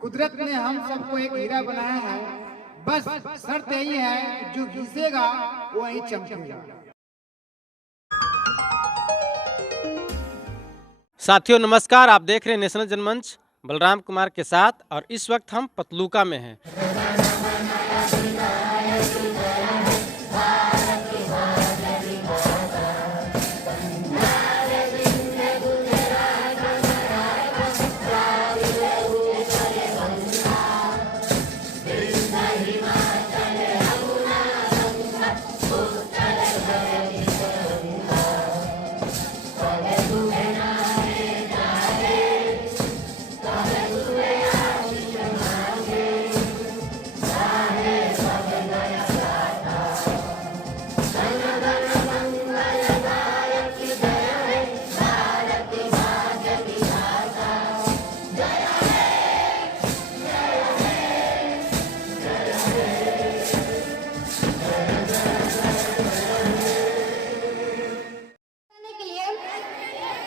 कुदरत ने हम सबको एक हीरा बनाया है, बस शर्त यही है जो घिसेगा वो वही चमकेगा। साथियों नमस्कार, आप देख रहे हैं नेशनल जनमंच बलराम कुमार के साथ और इस वक्त हम पतलूका में हैं।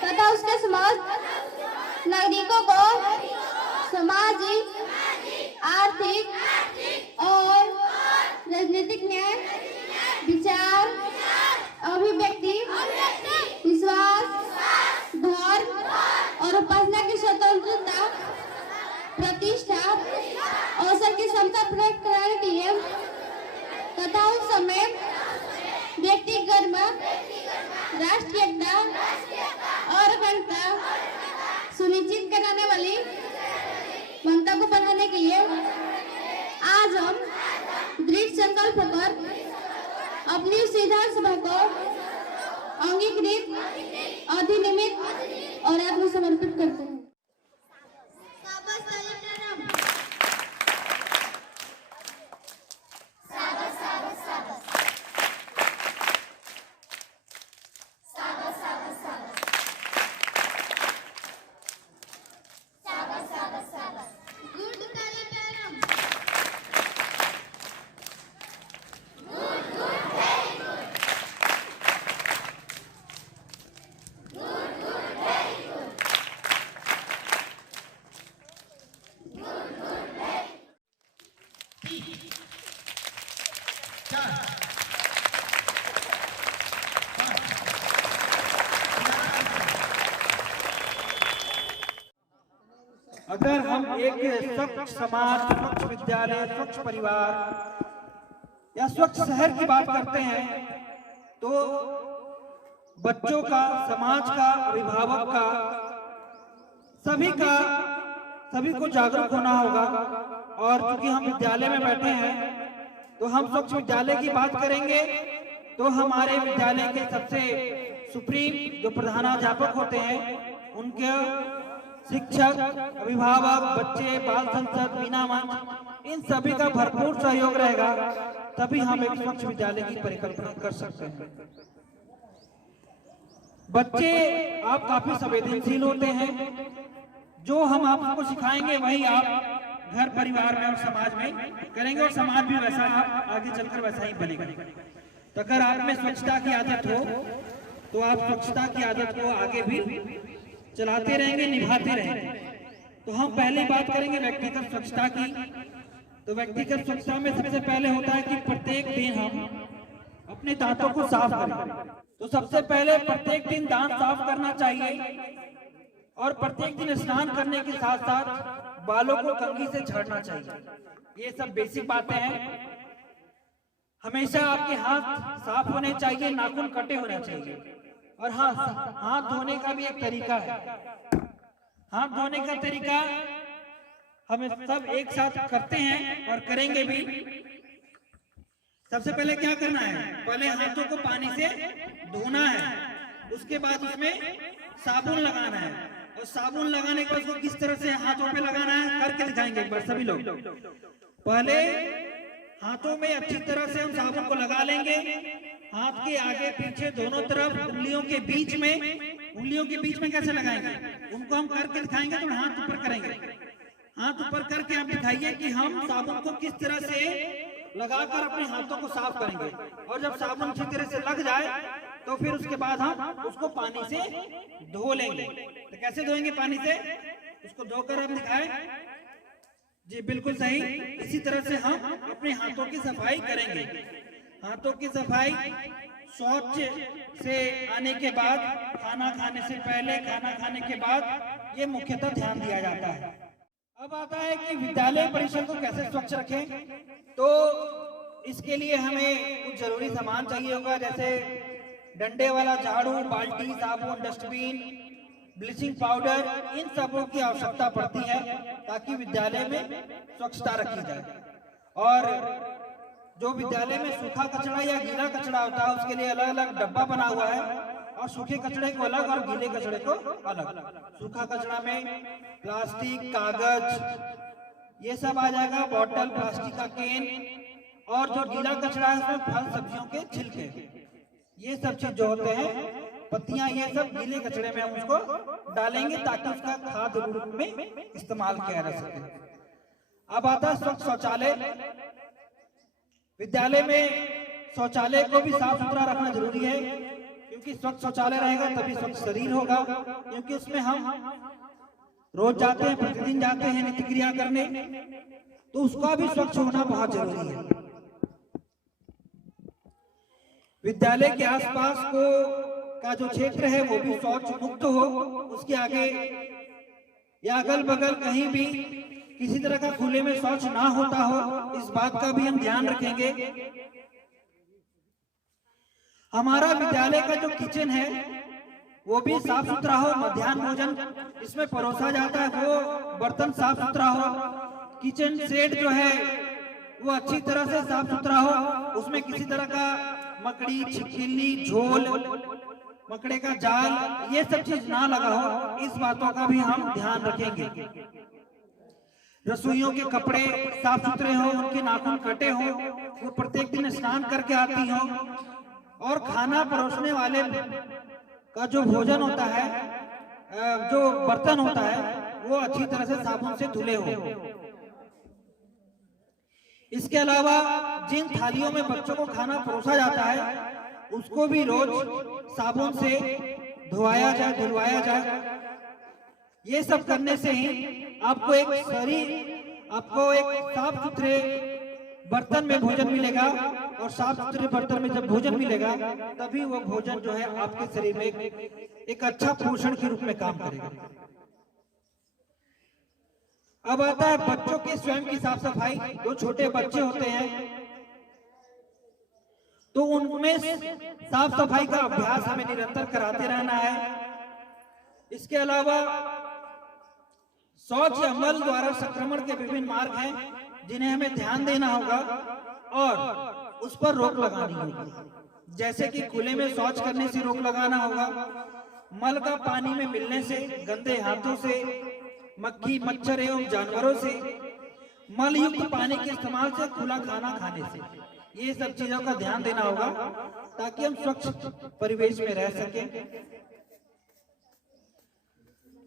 तथा उसके समस्त नागरिकों को सामाजिक, आर्थिक और राजनीतिक न्याय, विचार, अभिव्यक्ति, विश्वास, धर्म और उपासना की स्वतंत्रता, प्रतिष्ठा, अवसर की क्षमता प्रकट कराने के लिए तथा उस समय व्यक्तिगत राष्ट्रीय एकता और अखंडता सुनिश्चित कराने वाली क्षमता को बनाने के लिए आज हम दृढ़ संकल्प होकर अपनी विधान सभा को अंगीकृत, अधिनियमित और आत्मसमर्पित करते हैं। अगर हम एक स्वच्छ समाज, स्वच्छ विद्यालय, स्वच्छ परिवार या स्वच्छ शहर की बात करते हैं तो बच्चों का, समाज का, अभिभावक का, सभी को जागरूक होना होगा। और क्योंकि हम विद्यालय में बैठे हैं तो हम स्वच्छ विद्यालय की बात करेंगे तो हमारे विद्यालय के सबसे सुप्रीम जो प्रधानाध्यापक होते हैं उनके शिक्षक, अभिभावक, बच्चे, बाल संसद, बीना मंच, इन सभी का भरपूर सहयोग रहेगा, तभी हम एक स्वच्छ विद्यालय की परिकल्पना कर सकते हैं। बच्चे आप काफी संवेदनशील होते हैं, जो हम आपको सिखाएंगे वही आप घर परिवार में और समाज में करेंगे और समाज भी वैसा आप आगे चलकर वैसा ही बनेगा। तो अगर आप में स्वच्छता की आदत हो तो आप स्वच्छता की आदत को आगे भी चलाते रहेंगे, निभाते रहेंगे। तो हम पहली बात करेंगे व्यक्तिगत स्वच्छता की। तो व्यक्तिगत स्वच्छता में सबसे पहले होता है कि प्रत्येक दिन हम अपने दांतों को साफ करें। तो सबसे पहले प्रत्येक दिन दांत साफ करना चाहिए और प्रत्येक दिन स्नान करने के साथ साथ बालों को कंघी से झाड़ना चाहिए। ये सब बेसिक बातें हैं। हमेशा आपके हाथ साफ होने चाहिए, नाखून कटे होने चाहिए। और हाँ, हाथ धोने का भी एक तरीका है। हाथ धोने का तरीका हम सब एक साथ करते हैं और करेंगे भी। सबसे पहले क्या करना है, पहले हाथों को पानी से धोना है, उसके बाद उसमें साबुन लगाना है और साबुन लगाने के बाद उसको किस तरह से हाथों पे लगाना है करके दिखाएंगे एक बार सभी लोग। पहले हाथों में अच्छी तरह से हम साबुन को लगा लेंगे, हाथ के आगे पीछे दोनों तरफ, उंगलियों के बीच में कैसे लगाएंगे उनको हम करके दिखाएंगे। तो हाथ ऊपर करेंगे, हाथ ऊपर करके आप दिखाइए कि हम साबुन को किस तरह से लगाकर अपने हाथों को साफ करेंगे। और जब साबुन अच्छी तरह से लग जाए तो फिर उसके बाद हम उसको पानी से धो लेंगे। तो कैसे धोएंगे पानी से, उसको धोकर हम दिखाएं। जी बिल्कुल सही। इसी तरह से हम अपने हाथों की सफाई करेंगे। हाथों की सफाई शौच से आने के बाद, खाना खाने से पहले, खाना खाने के बाद, ये मुख्यतः ध्यान दिया जाता है। अब आता है कि विद्यालय परिसर को कैसे स्वच्छ रखें। तो इसके लिए हमें कुछ जरूरी सामान चाहिए होगा, जैसे डंडे वाला झाड़ू, बाल्टी, साबुन, डस्टबिन, ब्लीचिंग पाउडर, इन सबों की आवश्यकता पड़ती है ताकि विद्यालय में स्वच्छता रखी जाए। और जो विद्यालय में सूखा कचरा या गीला कचरा होता है उसके लिए अलग अलग डब्बा बना हुआ है, और सूखे कचरे को अलग और गीले कचरे को अलग। सूखा कचरा में प्लास्टिक, कागज, ये सब आ जाएगा, बॉटल, प्लास्टिक का केन, और जो गीला कचरा है उसमें फल सब्जियों के छिलके, ये सब चीज जो होते हैं, पत्तियां, ये सब गीले कचरे में हम उसको डालेंगे ताकि उसका खाद्य रूप में इस्तेमाल किया जा सके। अब आता है स्वच्छ शौचालय। विद्यालय में शौचालय को भी साफ सुथरा रखना जरूरी है, क्योंकि स्वच्छ शौचालय रहेगा तभी स्वच्छ शरीर होगा, क्योंकि उसमें हम रोज जाते हैं, प्रतिदिन जाते हैं नित्य क्रिया करने, तो उसका भी स्वच्छ होना बहुत जरूरी है। विद्यालय के आसपास को का जो क्षेत्र है वो भी शौच मुक्त हो, उसके आगे या अगल बगल कहीं भी किसी तरह का खुले में शौच ना होता हो, इस बात का भी हम ध्यान रखेंगे। हमारा विद्यालय का जो किचन है वो भी साफ सुथरा हो, मध्याह्न भोजन इसमें परोसा जाता है वो बर्तन साफ सुथरा हो, किचन सेट जो है वो अच्छी तरह से साफ सुथरा हो, उसमें किसी तरह का मकड़ी, छिपकली, झोल, मकड़े का जाल, ये सब चीज ना लगा हो, इस बातों का भी हम ध्यान रखेंगे। रसोइयों के कपड़े साफ सुथरे हो, उनके नाखून कटे हो, वो प्रत्येक दिन स्नान करके आती हो, और खाना परोसने वाले का जो भोजन होता है, जो बर्तन होता है, वो अच्छी तरह से साबुन से धुले हो। इसके अलावा जिन थालियों में बच्चों को खाना परोसा जाता है उसको भी रोज साबुन से धुलवाया जाए। ये सब करने से ही आपको एक साफ सुथरे बर्तन में भोजन मिलेगा, और साफ सुथरे बर्तन में जब भोजन मिलेगा तभी वो भोजन जो है आपके शरीर में एक अच्छा पोषण के रूप में काम करेगा। अब आता है बच्चों के स्वयं की साफ सफाई। जो छोटे बच्चे होते हैं तो उनमें साफ सफाई का अभ्यास हमें निरंतर कराते रहना है। इसके अलावा शौच या मल द्वारा संक्रमण के विभिन्न मार्ग हैं जिन्हें हमें ध्यान देना होगा और उस पर रोक लगानी होगी। जैसे कि खुले में शौच करने से रोक लगाना होगा, मल का पानी में मिलने से, गंदे हाथों से, मक्खी, मच्छर एवं जानवरों से, मल युक्त पानी के इस्तेमाल से, खुला खाना खाने से, ये सब चीजों का ध्यान देना होगा ताकि हम स्वच्छ परिवेश में रह सकें।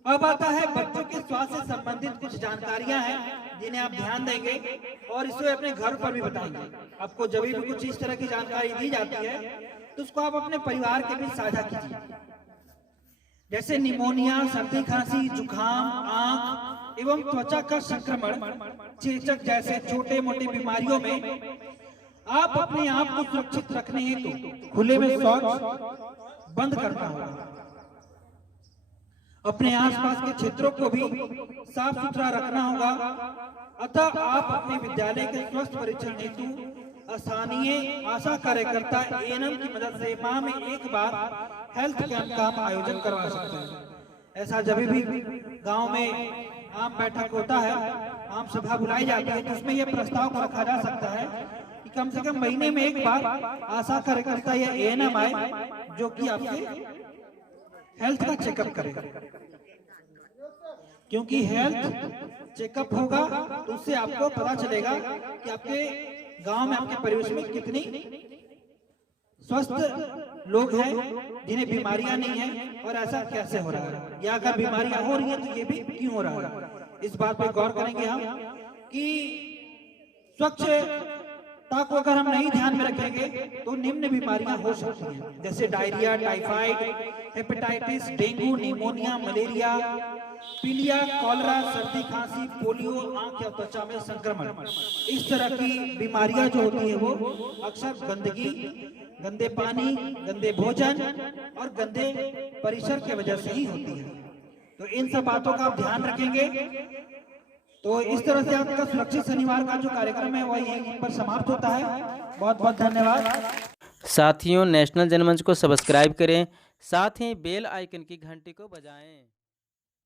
अब आता है बच्चों के स्वास्थ्य से संबंधित कुछ जानकारियां हैं जिन्हें आप ध्यान देंगे और इसे अपने घर पर भी बताएंगे। आपको जब भी कुछ इस तरह की जानकारी दी जाती है तो उसको आप अपने परिवार के बीच साझा कीजिए। जैसे निमोनिया, सर्दी, खांसी, जुकाम, आंख एवं त्वचा का संक्रमण, चेचक जैसे छोटे मोटे बीमारियों में आप अपने आप को सुरक्षित रखने हेतु खुले में शौच बंद करना होगा। अपने आसपास के क्षेत्रों को भी साफ सुथरा रखना होगा। अतः आप अपने विद्यालय के स्वस्थ परीक्षण हेतु स्थानीय आशा कार्यकर्ता एएनएम की मदद से माह में एक बार हेल्थ कैंप का आयोजन करवा सकते हैं। ऐसा जब भी गांव में आम बैठक होता है, आम सभा बुलाई जाती है, तो उसमें यह प्रस्ताव रखा जा सकता है कि कम से कम महीने में एक बार आशा कार्यकर्ता या एएनएम आए जो कि आपके हेल्थ का चेकअप करेगा, क्योंकि हेल्थ चेकअप होगा तो उससे आपको पता चलेगा कि आपके गांव में, आपके परिवेश में कितनी स्वस्थ लोग हैं जिन्हें बीमारियां नहीं हैं और ऐसा कैसे हो रहा है, या अगर बीमारियां हो रही हैं तो ये भी क्यों हो रहा है। इस बात पर गौर करेंगे हम कि स्वच्छता को अगर हम नहीं ध्यान में रखेंगे तो निम्न बीमारियां हो सकती हैं, जैसे diarrhoea, typhoid, hepatitis, dengue, pneumonia, malaria, पीलिया, कॉलरा, सर्दी, खांसी, पोलियो, आंख या त्वचा में संक्रमण, इस तरह की बीमारियां जो होती है वो अक्सर गंदगी, गंदे पानी, गंदे भोजन और गंदे परिसर की वजह से ही होती है। तो इन सब बातों का आप ध्यान रखेंगे। तो इस तरह से आपका सुरक्षित शनिवार का जो कार्यक्रम है वह यहीं पर समाप्त होता है। बहुत बहुत धन्यवाद। साथियों, नेशनल जनमंच को सब्सक्राइब करें, साथ ही बेल आइकन की घंटी को बजाएं।